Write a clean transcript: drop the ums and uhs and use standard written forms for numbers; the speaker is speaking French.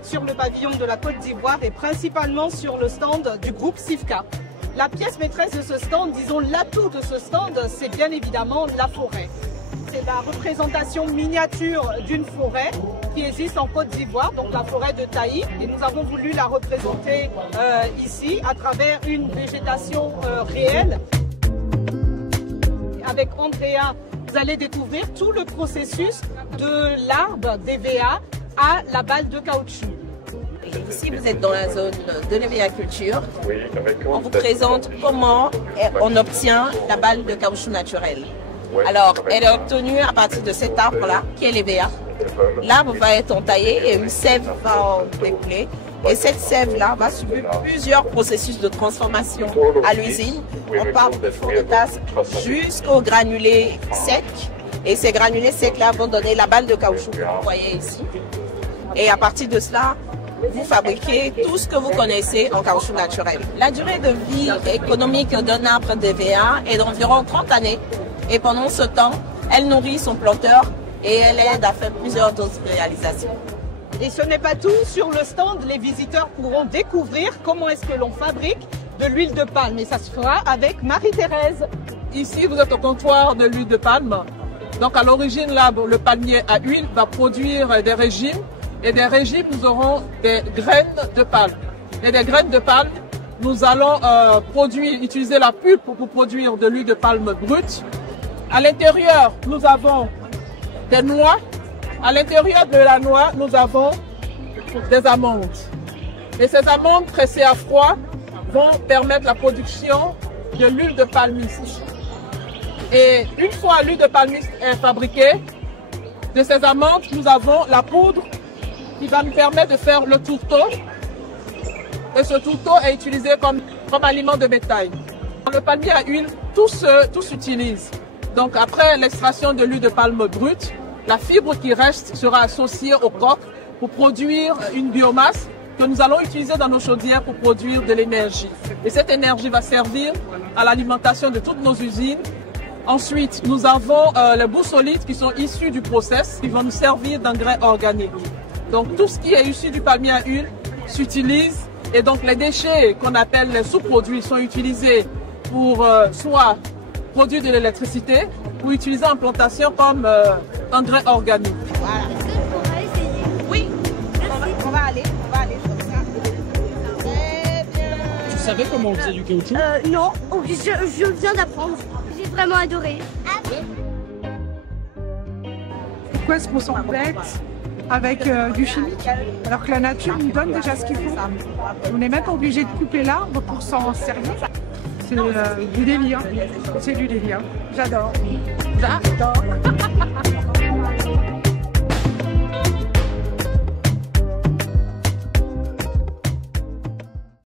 êtes sur le pavillon de la Côte d'Ivoire et principalement sur le stand du groupe Sifka. La pièce maîtresse de ce stand, disons l'atout de ce stand, c'est bien évidemment la forêt. C'est la représentation miniature d'une forêt qui existe en Côte d'Ivoire, donc la forêt de Taï. Et nous avons voulu la représenter ici à travers une végétation réelle. Avec Andrea, vous allez découvrir tout le processus de l'arbre d'EVA à la balle de caoutchouc. Ici, vous êtes dans la zone de l'EVA-culture. On vous présente comment on obtient la balle de caoutchouc naturelle. Alors, elle est obtenue à partir de cet arbre-là, qui est l'EVA. L'arbre va être entaillé et une sève va en découler. Et cette sève-là va subir plusieurs processus de transformation à l'usine. On part de fond de tasse jusqu'aux granulés secs. Et ces granulés secs-là vont donner la balle de caoutchouc que vous voyez ici. Et à partir de cela, vous fabriquez tout ce que vous connaissez en caoutchouc naturel. La durée de vie économique d'un arbre d'EVA est d'environ 30 années. Et pendant ce temps, elle nourrit son planteur et elle aide à faire plusieurs autres réalisations. Et ce n'est pas tout. Sur le stand, les visiteurs pourront découvrir comment est-ce que l'on fabrique de l'huile de palme. Et ça se fera avec Marie-Thérèse. Ici, vous êtes au comptoir de l'huile de palme. Donc à l'origine, là, le palmier à huile va produire des régimes. Et des régimes, nous aurons des graines de palme. Et des graines de palme, nous allons utiliser la pulpe pour produire de l'huile de palme brute. À l'intérieur, nous avons des noix. À l'intérieur de la noix, nous avons des amandes. Et ces amandes pressées à froid vont permettre la production de l'huile de palme ici. Et une fois l'huile de palme est fabriquée, de ces amandes, nous avons la poudre qui va nous permettre de faire le tourteau. Et ce tourteau est utilisé comme aliment de bétail. Dans le palmier à huile, tout s'utilise. Donc après l'extraction de l'huile de palme brute, la fibre qui reste sera associée au coque pour produire une biomasse que nous allons utiliser dans nos chaudières pour produire de l'énergie. Et cette énergie va servir à l'alimentation de toutes nos usines. Ensuite, nous avons les boues solides qui sont issues du process, qui vont nous servir d'engrais organiques. Donc tout ce qui est issu du palmier à huile s'utilise et donc les déchets qu'on appelle les sous-produits sont utilisés pour soit produire de l'électricité ou utiliser en plantation comme engrais organique. Voilà. Oui, on va aller sur ça. Tu savais comment on faisait du caoutchouc? Non, je viens d'apprendre. J'ai vraiment adoré. Pourquoi est-ce qu'on s'embête avec du chimique alors que la nature nous donne déjà ce qu'il faut? On n'est même pas obligé de couper l'arbre pour s'en servir. C'est du délire. C'est du délire. J'adore. J'adore.